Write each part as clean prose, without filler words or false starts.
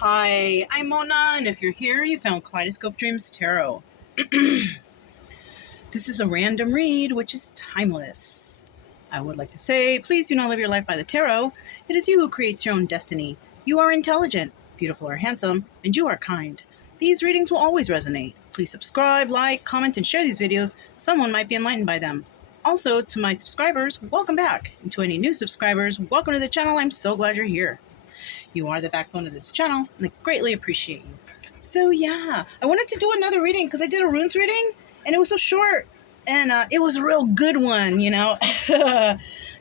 Hi, I'm Mona, and if you're here, you found Kaleidoscope Dreams Tarot. This is a random read, which is timeless. I would like to say, please do not live your life by the tarot. It is you who creates your own destiny. You are intelligent, beautiful or handsome, and you are kind. These readings will always resonate. Please subscribe, like, comment, and share these videos. Someone might be enlightened by them. Also, to my subscribers, welcome back. And to any new subscribers, welcome to the channel. I'm so glad you're here. You are the backbone of this channel, and I greatly appreciate you. So yeah, I wanted to do another reading because I did a runes reading, and it was so short, and it was a real good one,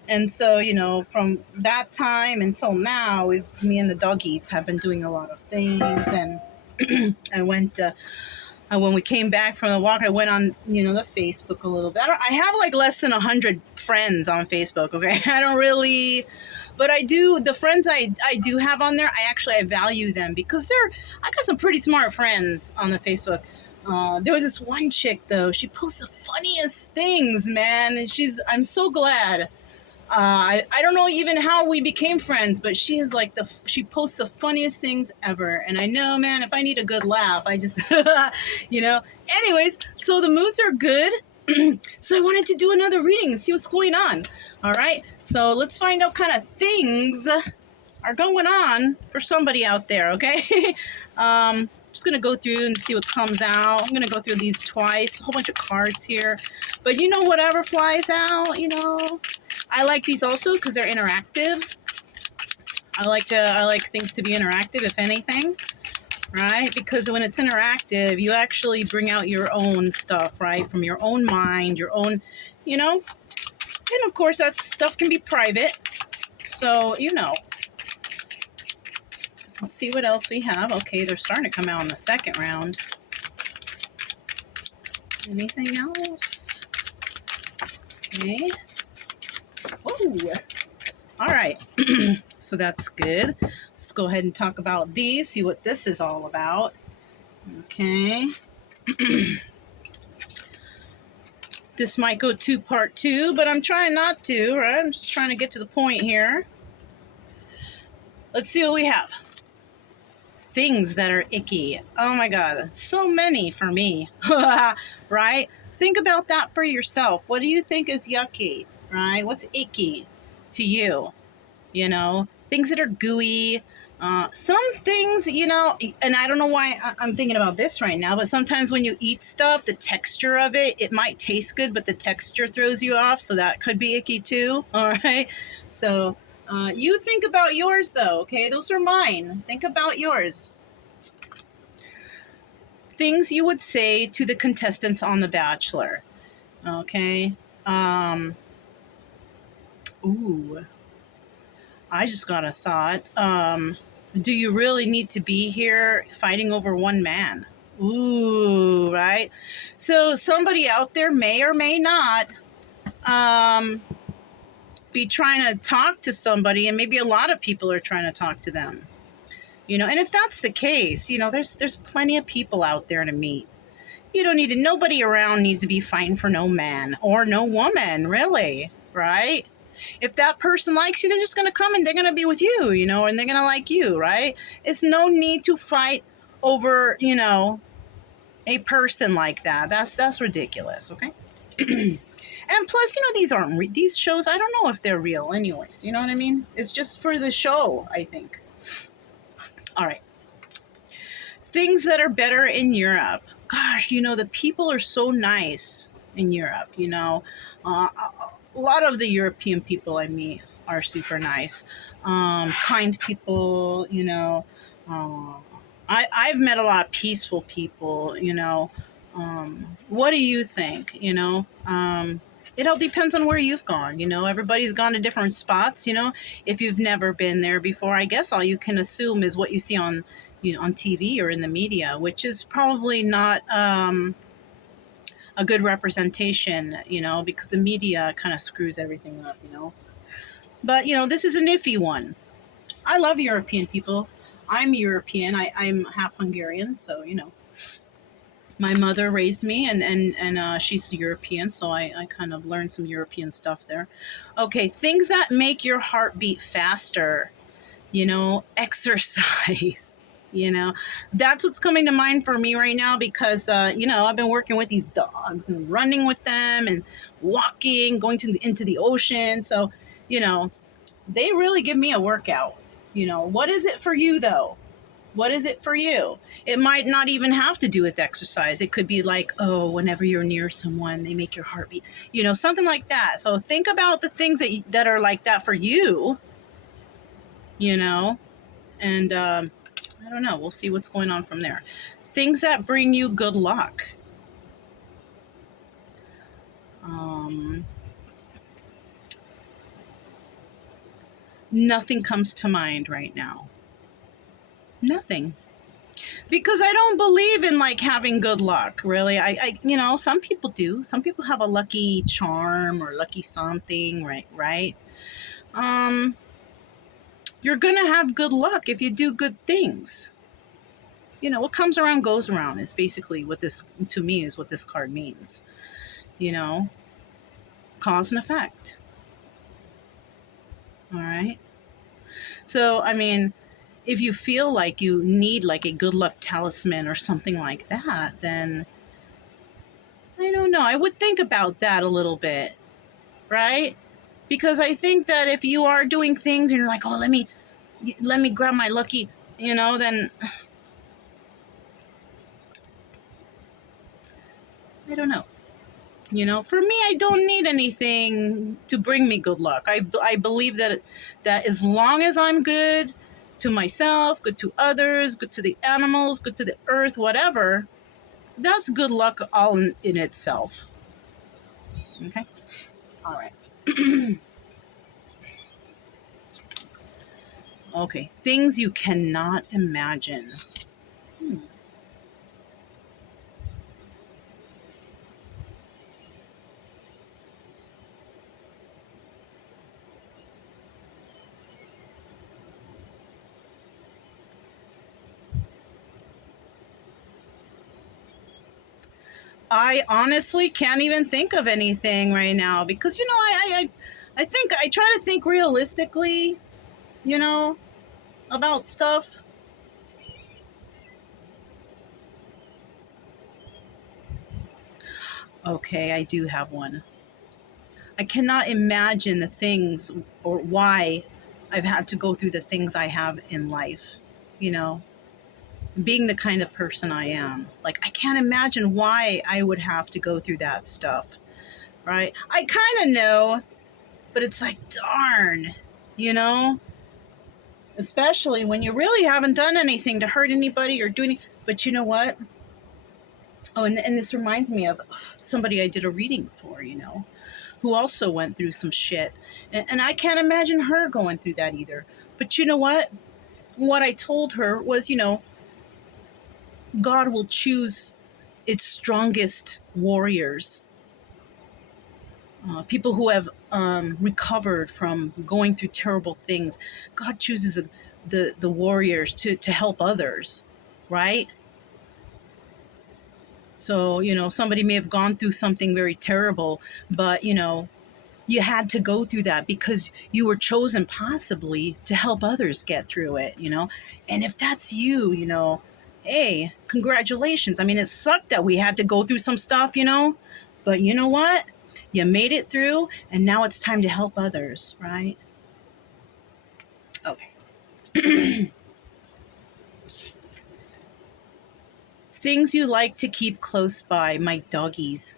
And so, from that time until now, me and the doggies have been doing a lot of things, and when we came back from the walk, I went on, the Facebook a little bit. I have like less than 100 friends on Facebook, okay? I don't really... But I do, the friends I do have on there, I value them because I got some pretty smart friends on the Facebook. There was this one chick though, she posts the funniest things, man. And I'm so glad. I don't know even how we became friends, but she is like she posts the funniest things ever. And I know, man, if I need a good laugh, I just, anyways, so the moods are good. So I wanted to do another reading and see what's going on. All right, so let's find out kind of things are going on for somebody out there, okay? Just going to go through and see what comes out. I'm going to go through these twice, a whole bunch of cards here. But whatever flies out, I like these also because they're interactive. I like things to be interactive, if anything. Right? Because when it's interactive, you actually bring out your own stuff, right? From your own mind, your own, and of course that stuff can be private. So, let's see what else we have. Okay, they're starting to come out in the second round. Anything else? Okay. Oh, all right. So that's good. Let's go ahead and talk about these, see what this is all about. Okay. This might go to part 2, but I'm trying not to, right? I'm just trying to get to the point here. Let's see what we have. Things that are icky. Oh my God, so many for me, right? Think about that for yourself. What do you think is yucky, right? What's icky to you? Things that are gooey. Some things, and I don't know why I'm thinking about this right now, but sometimes when you eat stuff, the texture of it might taste good, but the texture throws you off. So that could be icky too. All right. So you think about yours though. Okay. Those are mine. Think about yours. Things you would say to the contestants on The Bachelor. Okay. Ooh. I just got a thought. Do you really need to be here fighting over one man? Ooh, right? So somebody out there may or may not be trying to talk to somebody, and maybe a lot of people are trying to talk to them. And if that's the case, there's plenty of people out there to meet. You don't need to, nobody around needs to be fighting for no man or no woman, really, right? If that person likes you, they're just going to come and they're going to be with you, and they're going to like you, right? It's no need to fight over, a person like that. That's ridiculous, okay? And plus, these shows, I don't know if they're real anyways, you know what I mean? It's just for the show, I think. All right. Things that are better in Europe. Gosh, the people are so nice in Europe, a lot of the European people I meet are super nice, kind people, I've met a lot of peaceful people, what do you think, it all depends on where you've gone, everybody's gone to different spots, if you've never been there before, I guess all you can assume is what you see on, on TV or in the media, which is probably not, a good representation, because the media kind of screws everything up, But, this is an iffy one. I love European people. I'm European. I'm half Hungarian, so, my mother raised me, and she's European, so I kind of learned some European stuff there. Okay, things that make your heart beat faster, exercise. You know, that's what's coming to mind for me right now because, you know, I've been working with these dogs and running with them and walking, going into the ocean. So, you know, they really give me a workout. You know, what is it for you though? What is it for you? It might not even have to do with exercise. It could be like, oh, whenever you're near someone, they make your heart beat, you know, something like that. So think about the things that are like that for you, you know, and I don't know. We'll see what's going on from there. Things that bring you good luck. Um, Nothing comes to mind right now. Nothing. Because I don't believe in like having good luck, really. You know, some people do. Some people have a lucky charm or lucky something, right? Um, you're gonna have good luck if you do good things. You know, what comes around goes around is basically what this, to me, is what this card means. You know, cause and effect. All right. So, I mean, if you feel like you need like a good luck talisman or something like that, then I don't know. I would think about that a little bit, right? Because I think that if you are doing things and you're like, oh, let me grab my lucky, you know, then I don't know. You know, for me, I don't need anything to bring me good luck. I believe that as long as I'm good to myself, good to others, good to the animals, good to the earth, whatever, that's good luck all in itself. Okay? All right. Okay. Things you cannot imagine. Hmm. I honestly can't even think of anything right now because, you know, I think I try to think realistically, you know, about stuff. Okay, I do have one. I cannot imagine the things or why I've had to go through the things I have in life, you know, being the kind of person I am. Like, I can't imagine why I would have to go through that stuff, right? I kind of know, but it's like, darn, you know, especially when you really haven't done anything to hurt anybody or do any. But you know what? Oh, and this reminds me of somebody I did a reading for, you know, who also went through some shit. And I can't imagine her going through that either. But you know what? What I told her was, you know, God will choose its strongest warriors, people who have recovered from going through terrible things. God chooses the warriors to help others, right? So, you know, somebody may have gone through something very terrible, but, you know, you had to go through that because you were chosen possibly to help others get through it, you know? And if that's you, you know, hey, congratulations. I mean, it sucked that we had to go through some stuff, you know? But you know what? You made it through, and now it's time to help others, right? Okay. Things you like to keep close by. My doggies.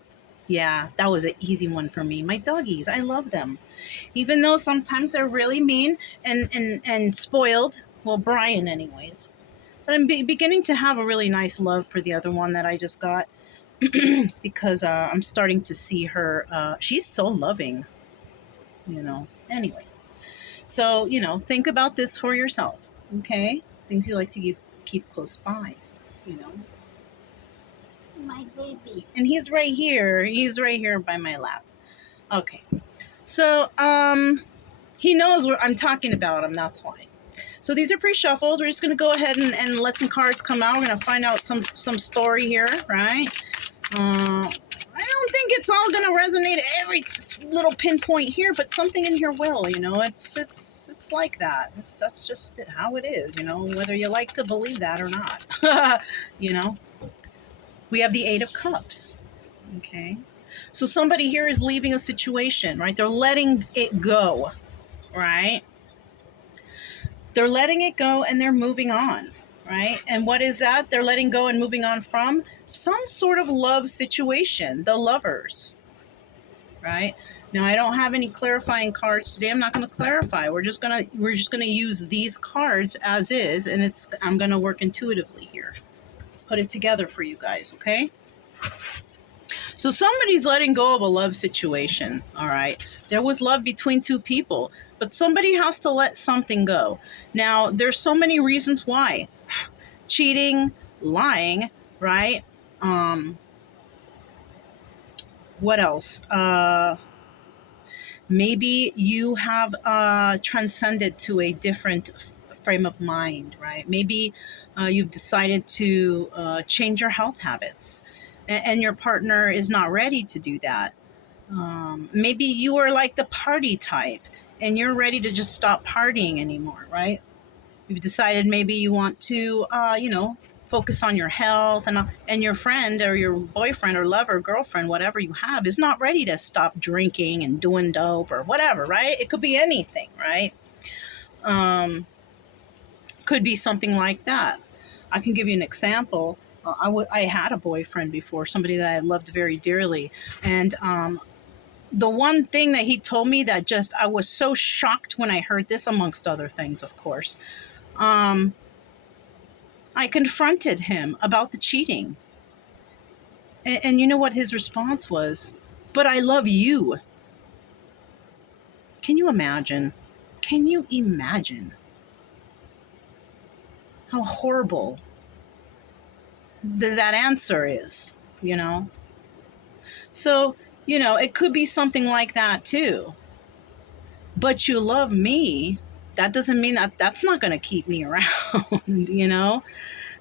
Yeah, that was an easy one for me. My doggies, I love them. Even though sometimes they're really mean and spoiled. Well, Brian, anyways. But I'm beginning to have a really nice love for the other one that I just got because I'm starting to see her. She's so loving, you know. Anyways, so, you know, think about this for yourself, okay? Things you like to keep close by, you know. My baby. And he's right here. He's right here by my lap. Okay. So, he knows what I'm talking about him. That's why. So these are pre-shuffled. We're just going to go ahead and let some cards come out. We're going to find out some story here, right? I don't think it's all going to resonate every little pinpoint here, but something in here will, you know, it's like that. That's just how it is, you know, whether you like to believe that or not. You know, we have the Eight of Cups. Okay. So somebody here is leaving a situation, right? They're letting it go, right? They're letting it go and they're moving on, right? And what is that? They're letting go and moving on from some sort of love situation, the Lovers, right? Now I don't have any clarifying cards today. I'm not going to clarify. We're just going to use these cards as is, and I'm going to work intuitively here. Put it together for you guys, okay? So somebody's letting go of a love situation, all right? There was love between two people, but somebody has to let something go. Now, there's so many reasons why. Cheating, lying, right? What else? Maybe you have transcended to a different frame of mind, right? Maybe you've decided to change your health habits, and your partner is not ready to do that. Maybe you are like the party type and you're ready to just stop partying anymore, right? You've decided maybe you want to, focus on your health, and your friend or your boyfriend or lover, girlfriend, whatever you have, is not ready to stop drinking and doing dope or whatever, right? It could be anything, right? Could be something like that. I can give you an example. I had a boyfriend before, somebody that I loved very dearly, and the one thing that he told me that just I was so shocked when I heard this, amongst other things, of course. I confronted him about the cheating. And you know what his response was? But I love you. Can you imagine? Can you imagine how horrible that answer is, you know? So, it could be something like that too. But you love me. That doesn't mean that's not going to keep me around, you know?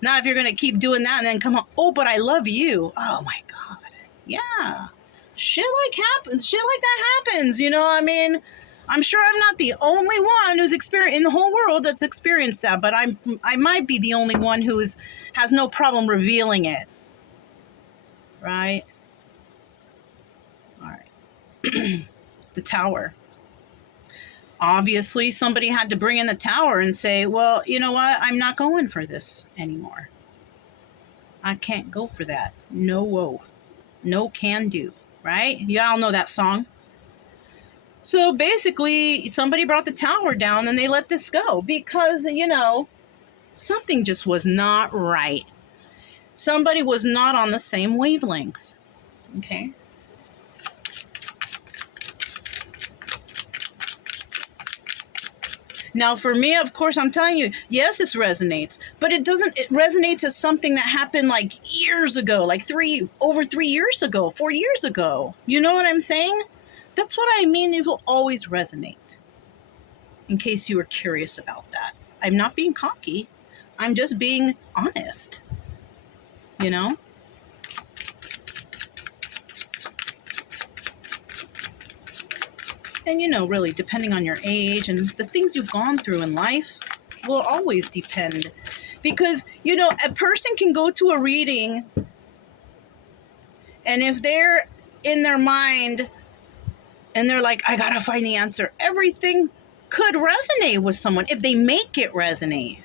Not if you're going to keep doing that and then come on, oh, but I love you. Oh my God. Yeah. Shit like that happens, you know? I mean, I'm sure I'm not the only one who's experienced in the whole world that's experienced that, but I might be the only one who has no problem revealing it. Right? All right. The Tower. Obviously, somebody had to bring in the Tower and say, well, you know what? I'm not going for this anymore. I can't go for that. No, whoa. No can do. Right? Y'all know that song. So basically, somebody brought the Tower down and they let this go because, something just was not right. Somebody was not on the same wavelength. Okay? Now, for me, of course, I'm telling you, yes, this resonates, but it resonates as something that happened like years ago, like over 3 years ago, 4 years ago. You know what I'm saying? That's what I mean. These will always resonate, in case you were curious about that. I'm not being cocky. I'm just being honest, you know? And, really, depending on your age and the things you've gone through in life will always depend. Because, a person can go to a reading, and if they're in their mind and they're like, I gotta find the answer, everything could resonate with someone if they make it resonate.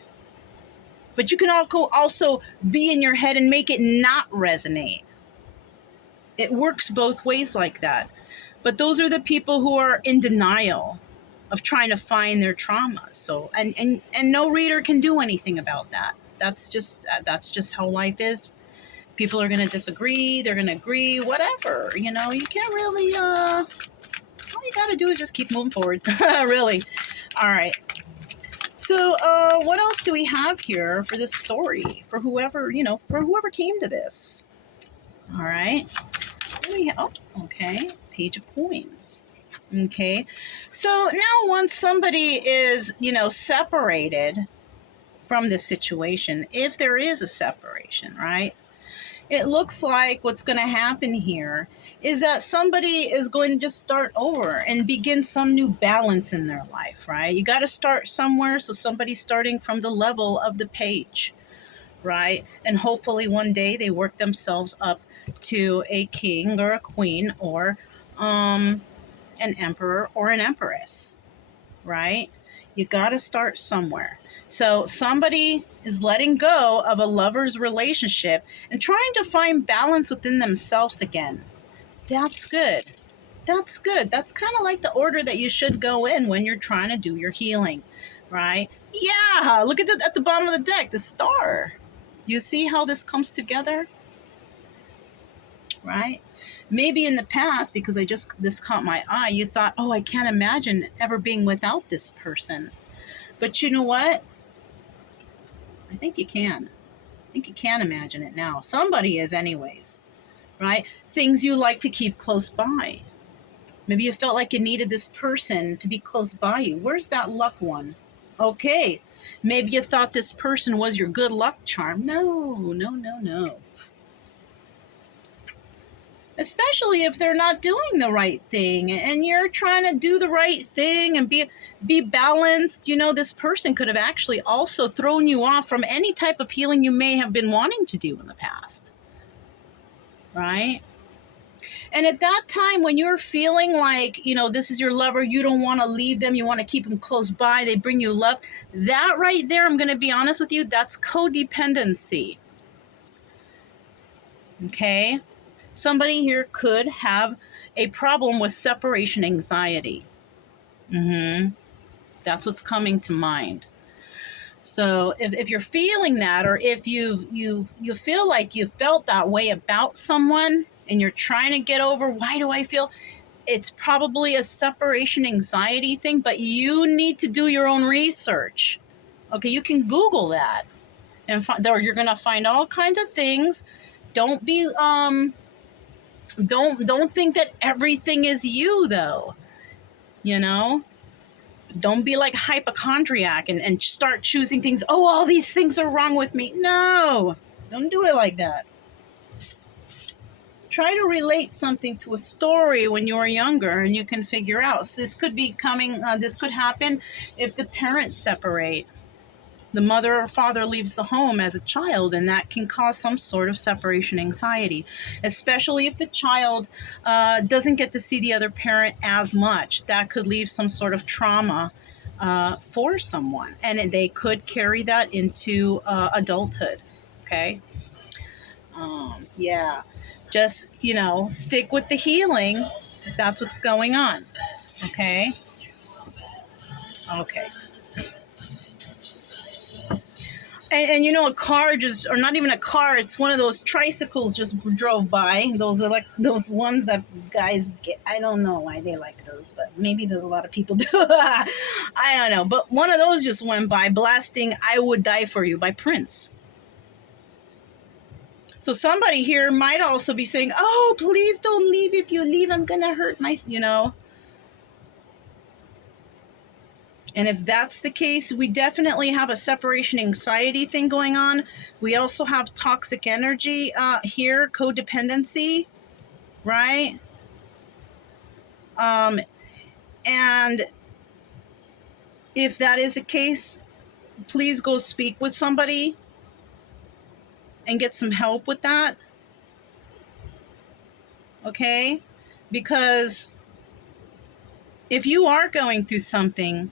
But you can also be in your head and make it not resonate. It works both ways like that. But those are the people who are in denial of trying to find their trauma. So, and no reader can do anything about that. That's just how life is. People are going to disagree. They're going to agree, whatever. You can't really, all you got to do is just keep moving forward. Really. All right. So, what else do we have here for this story? For whoever came to this. All right. Okay. Page of Coins. Okay. So now once somebody is, separated from this situation, if there is a separation, right? it looks like what's going to happen here is that somebody is going to just start over and begin some new balance in their life, right? You got to start somewhere. So somebody's starting from the level of the page, right? And hopefully one day they work themselves up to a king or a queen or an emperor or an empress, right? You got to start somewhere. So somebody is letting go of a lover's relationship and trying to find balance within themselves again. That's good. That's good. That's kind of like the order that you should go in when you're trying to do your healing, right? Yeah, look at the bottom of the deck, the star. You see how this comes together, right? Maybe in the past, because this caught my eye, you thought, oh, I can't imagine ever being without this person. But you know what? I think you can. I think you can imagine it now. Somebody is anyways, right? Things you like to keep close by. Maybe you felt like you needed this person to be close by you. Where's that luck one? Okay. Maybe you thought this person was your good luck charm. No, no, no, no. Especially if they're not doing the right thing and you're trying to do the right thing and be balanced. You know, this person could have actually also thrown you off from any type of healing you may have been wanting to do in the past, right? And at that time when you're feeling like, you know, this is your lover, you don't want to leave them, you want to keep them close by, they bring you love, that right there, I'm going to be honest with you, that's codependency. Okay? Somebody here could have a problem with separation anxiety. That's what's coming to mind. So if you're feeling that, or if you feel like you felt that way about someone and you're trying to get over, why do I feel, it's probably a separation anxiety thing, but you need to do your own research. Okay, you can Google that and you're going to find all kinds of things. Don't be don't think that everything is you, though. You know, don't be like hypochondriac and start choosing things. Oh, all these things are wrong with me. No, don't do it like that. Try to relate something to a story when you were younger and you can figure out. So this could this could happen if the parents separate. The mother or father leaves the home as a child, and that can cause some sort of separation anxiety, especially if the child doesn't get to see the other parent as much. That could leave some sort of trauma for someone, and they could carry that into adulthood. Okay. Yeah. Just, stick with the healing if that's what's going on. Okay. Okay. And a car or not even a car, it's one of those tricycles just drove by. Those are like those ones that guys get. I don't know why they like those, but maybe there's a lot of people do. I don't know. But one of those just went by blasting I Would Die For You by Prince. So somebody here might also be saying, oh, please don't leave. If you leave, I'm going to hurt And if that's the case, we definitely have a separation anxiety thing going on. We also have toxic energy here, codependency, right? And if that is the case, please go speak with somebody and get some help with that. Okay? Because if you are going through something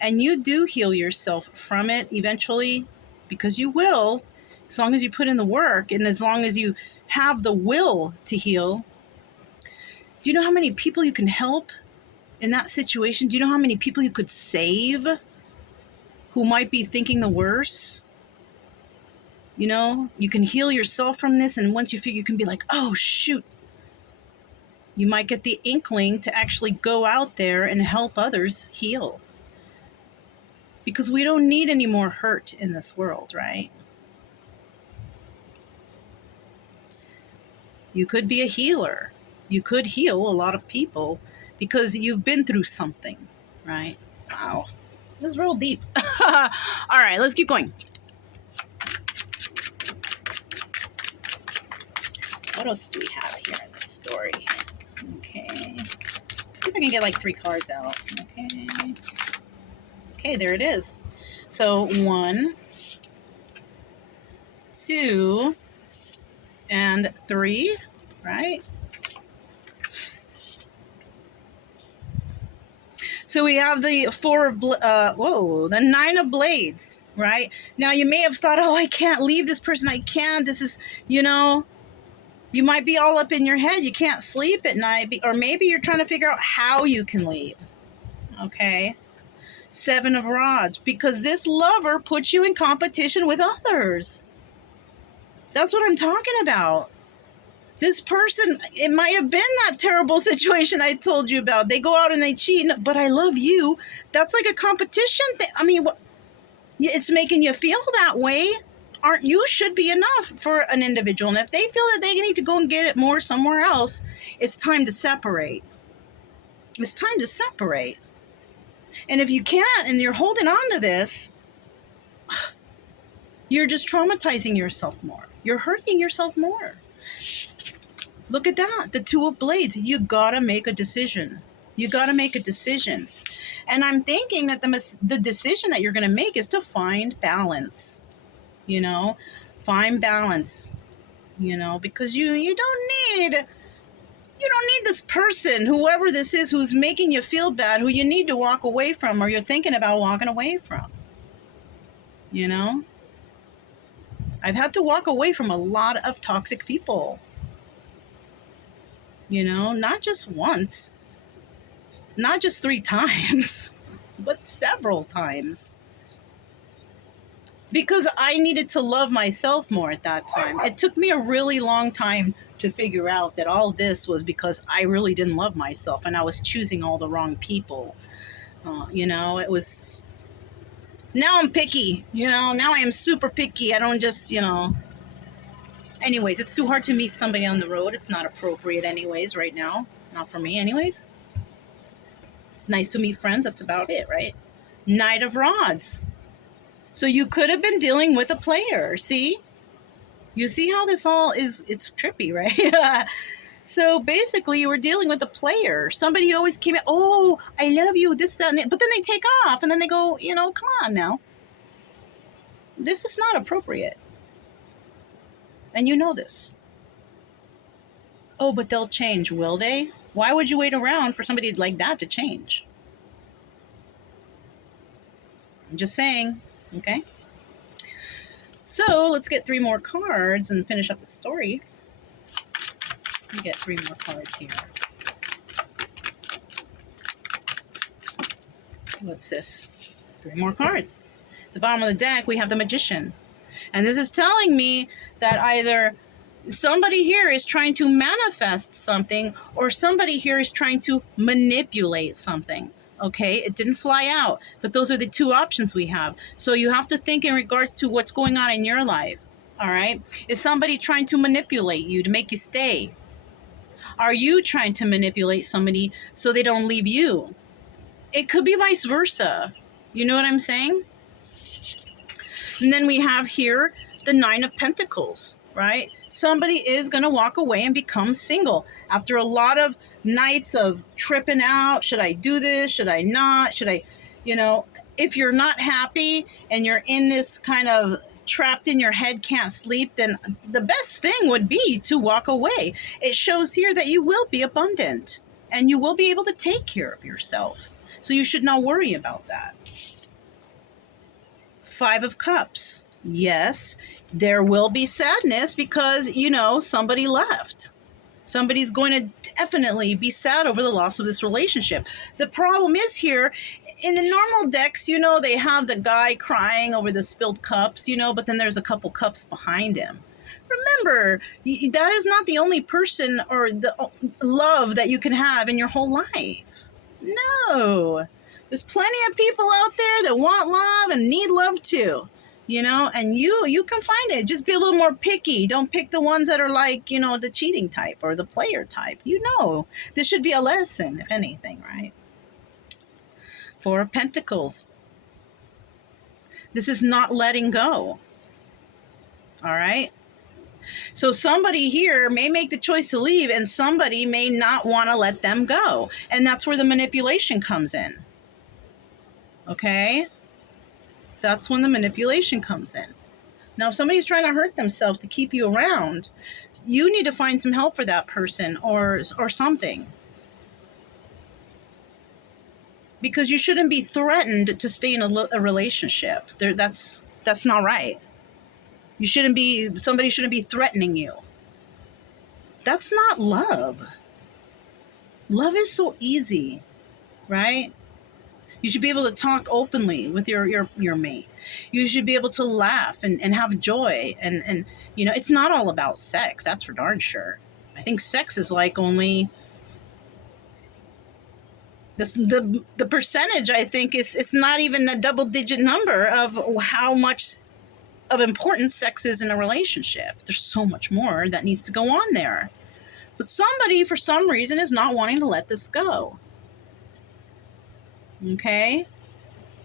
and you do heal yourself from it eventually, because you will, as long as you put in the work and as long as you have the will to heal. Do you know how many people you can help in that situation? Do you know how many people you could save who might be thinking the worst? You can heal yourself from this, and once you figure, you can be like, oh, shoot. You might get the inkling to actually go out there and help others heal. Because we don't need any more hurt in this world, right? You could be a healer. You could heal a lot of people because you've been through something, right? Wow. This is real deep. All right, let's keep going. What else do we have here in the story? Okay. Let's see if I can get like 3 cards out. Okay. Okay, there it is. So 1, 2, and 3, right? So we have the the 9 of blades, right? Now you may have thought, oh, I can't leave this person. I can't. This is, you might be all up in your head. You can't sleep at night, or maybe you're trying to figure out how you can leave. Okay. 7 of rods, because this lover puts you in competition with others. That's what I'm talking about. This person, it might have been that terrible situation I told you about. They go out and they cheat, but I love you. That's like a competition thing. I mean, it's making you feel that way. You should be enough for an individual. And if they feel that they need to go and get it more somewhere else, it's time to separate. It's time to separate. And if you can't and you're holding on to this, you're just traumatizing yourself more. You're hurting yourself more. Look at that. The 2 of blades. You got to make a decision. You got to make a decision. And I'm thinking that the decision that you're going to make is to find balance. Find balance. Because you don't need this person, whoever this is, who's making you feel bad, who you need to walk away from, or you're thinking about walking away from. I've had to walk away from a lot of toxic people. Not just once, not just 3 times, but several times. Because I needed to love myself more at that time. It took me a really long time to figure out that all this was because I really didn't love myself and I was choosing all the wrong people. It was... Now I'm picky, now I am super picky. I don't just, Anyways, it's too hard to meet somebody on the road. It's not appropriate anyways right now. Not for me anyways. It's nice to meet friends. That's about it, right? Knight of Rods. So you could have been dealing with a player. See? You see how this all is? It's trippy, right? So basically, you were dealing with a player. Somebody who always came in, oh, I love you, this, that, and that. But then they take off, and then they go, come on now. This is not appropriate. And you know this. Oh, but they'll change, will they? Why would you wait around for somebody like that to change? I'm just saying, okay? So let's get 3 more cards and finish up the story. Let me get 3 more cards here. What's this? 3 more cards. At the bottom of the deck, we have the Magician. And this is telling me that either somebody here is trying to manifest something or somebody here is trying to manipulate something. Okay, it didn't fly out, but those are the 2 options we have. So you have to think in regards to what's going on in your life. All right, is somebody trying to manipulate you to make you stay? Are you trying to manipulate somebody so they don't leave you? It could be vice versa. You know what I'm saying? And then we have here the 9 of Pentacles, right? Somebody is going to walk away and become single after a lot of nights of tripping out. Should I do this? Should I not? Should I, if you're not happy and you're in this kind of trapped in your head, can't sleep, then the best thing would be to walk away. It shows here that you will be abundant and you will be able to take care of yourself. So you should not worry about that. 5 of Cups. Yes, there will be sadness because, somebody left. Somebody's going to definitely be sad over the loss of this relationship. The problem is here, in the normal decks, they have the guy crying over the spilled cups, but then there's a couple cups behind him. Remember, that is not the only person or the love that you can have in your whole life. No. There's plenty of people out there that want love and need love too, and you can find it. Just be a little more picky. Don't pick the ones that are like, the cheating type or the player type. This should be a lesson, if anything, right? 4 of Pentacles. This is not letting go. All right. So somebody here may make the choice to leave and somebody may not want to let them go. And that's where the manipulation comes in. Okay? That's when the manipulation comes in. Now, if somebody's trying to hurt themselves to keep you around, you need to find some help for that person or something. Because you shouldn't be threatened to stay in a relationship. That's not right. Somebody shouldn't be threatening you. That's not love. Love is so easy, right? You should be able to talk openly with your mate. You should be able to laugh and have joy. And it's not all about sex. That's for darn sure. I think sex is like only the percentage. I think it's not even a double-digit number of how much of importance sex is in a relationship. There's so much more that needs to go on there. But somebody, for some reason, is not wanting to let this go. Okay?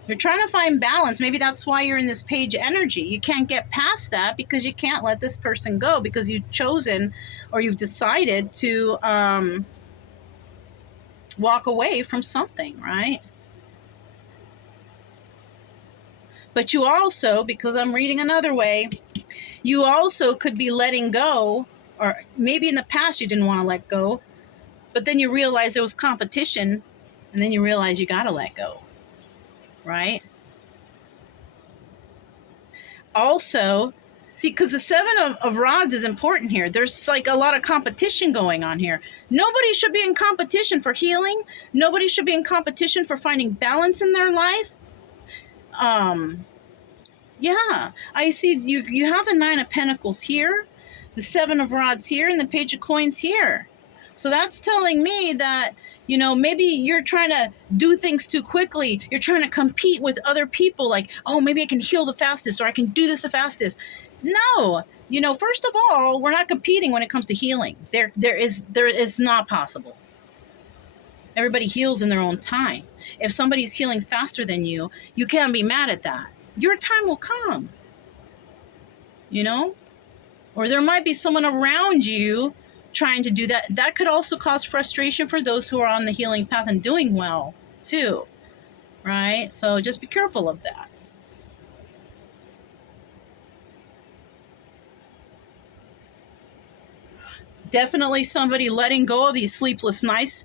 You're trying to find balance. Maybe that's why you're in this page energy. You can't get past that because you can't let this person go because you've chosen or you've decided to walk away from something, right? But you also, because I'm reading another way, you also could be letting go, or maybe in the past you didn't want to let go, but then you realize there was competition, and then you realize you got to let go, right? Also, see, because the Seven of Rods is important here. There's like a lot of competition going on here. Nobody should be in competition for healing. Nobody should be in competition for finding balance in their life. Yeah, I see you have the Nine of Pentacles here, the Seven of Rods here, and the Page of Coins here. So that's telling me that, maybe you're trying to do things too quickly. You're trying to compete with other people like, oh, maybe I can heal the fastest or I can do this the fastest. No, first of all, we're not competing when it comes to healing. There is not possible. Everybody heals in their own time. If somebody's healing faster than you, you can't be mad at that. Your time will come, or there might be someone around you trying to do that. That could also cause frustration for those who are on the healing path and doing well too, right? So just be careful of that. Definitely somebody letting go of these sleepless nights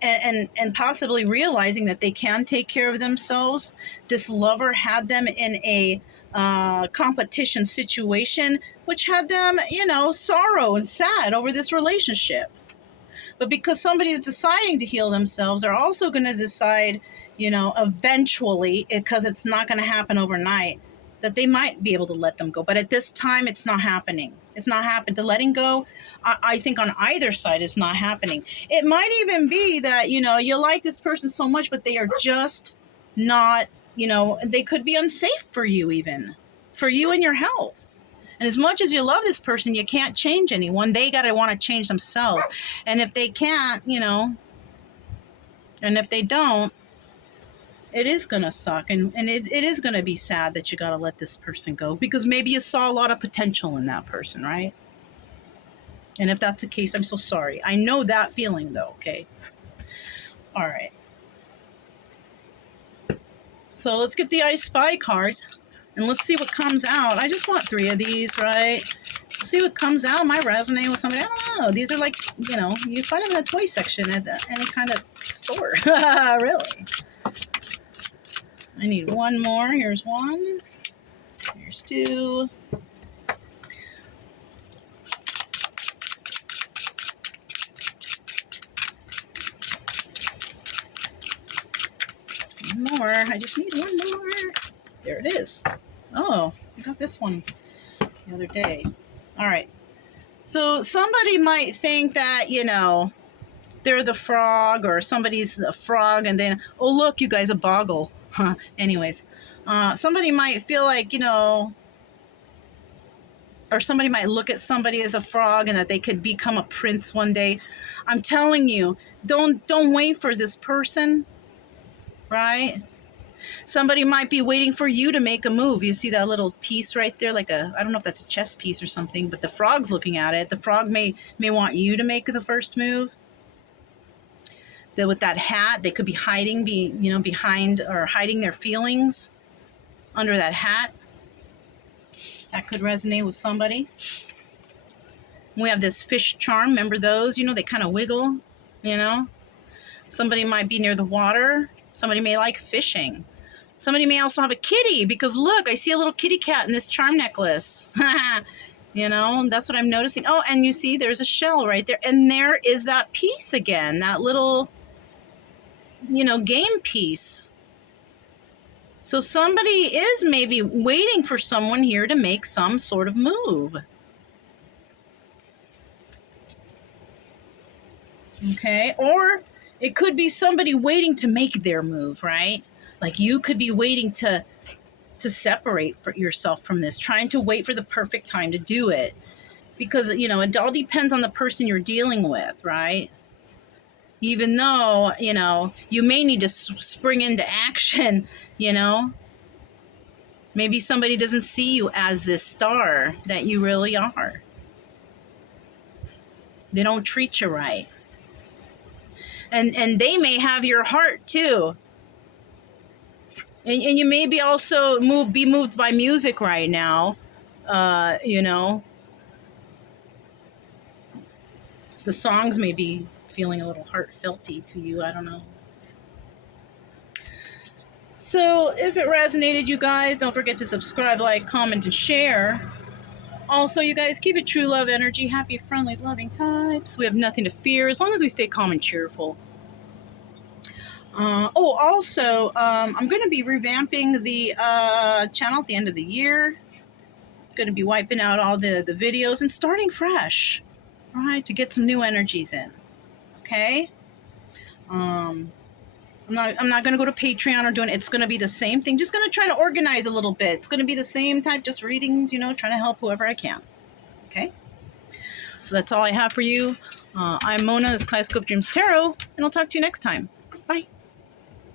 and possibly realizing that they can take care of themselves. This lover had them in a competition situation, which had them, sorrow and sad over this relationship. But because somebody is deciding to heal themselves, they're also going to decide, eventually, because it's not going to happen overnight, that they might be able to let them go. But at this time, it's not happening. It's not happening. The letting go, I think on either side is not happening. It might even be that, you like this person so much, but they are just not, they could be unsafe for you even, for you and your health. And as much as you love this person, you can't change anyone. They got to want to change themselves. And if they can't, and if they don't, it is going to suck. And it is going to be sad that you got to let this person go because maybe you saw a lot of potential in that person, right? And if that's the case, I'm so sorry. I know that feeling though, okay? All right. So let's get the I Spy cards and let's see what comes out. I just want 3 of these, right? Let's see what comes out. Might resonate with somebody. I don't know. These are like, you find them in the toy section at any kind of store. Really. I need one more. Here's one. Here's 2. One more. I just need one more. There it is. Oh, I got this one the other day. All right. So somebody might think that, they're the frog or somebody's a frog and then, oh, look, you guys, a boggle. Anyways, somebody might feel like, or somebody might look at somebody as a frog and that they could become a prince one day. I'm telling you, don't wait for this person, right? Somebody might be waiting for you to make a move. You see that little piece right there, like I don't know if that's a chess piece or something, but the frog's looking at it. The frog may want you to make the first move. That with that hat, they could be hiding, behind or hiding their feelings under that hat. That could resonate with somebody. We have this fish charm. Remember those? They kind of wiggle, Somebody might be near the water. Somebody may like fishing. Somebody may also have a kitty because look, I see a little kitty cat in this charm necklace. That's what I'm noticing. Oh, and you see there's a shell right there. And there is that piece again, that little, game piece. So somebody is maybe waiting for someone here to make some sort of move. Okay, or it could be somebody waiting to make their move, right? Like you could be waiting to separate yourself from this, trying to wait for the perfect time to do it. Because, it all depends on the person you're dealing with, right? Even though, you may need to spring into action, Maybe somebody doesn't see you as this star that you really are. They don't treat you right. And they may have your heart too. And you may be also be moved by music right now. The songs may be feeling a little heartfelty to you. I don't know. So if it resonated, you guys, don't forget to subscribe, like, comment, and share. Also, you guys, keep it true love energy. Happy, friendly, loving types. We have nothing to fear as long as we stay calm and cheerful. I'm going to be revamping the channel at the end of the year. Going to be wiping out all the videos and starting fresh, right, to get some new energies in. Okay? I'm not going to go to Patreon or doing it. It's going to be the same thing. Just going to try to organize a little bit. It's going to be the same type, just readings, trying to help whoever I can. Okay? So that's all I have for you. I'm Mona, this is Kaleidoscope Dreams Tarot, and I'll talk to you next time. Bye.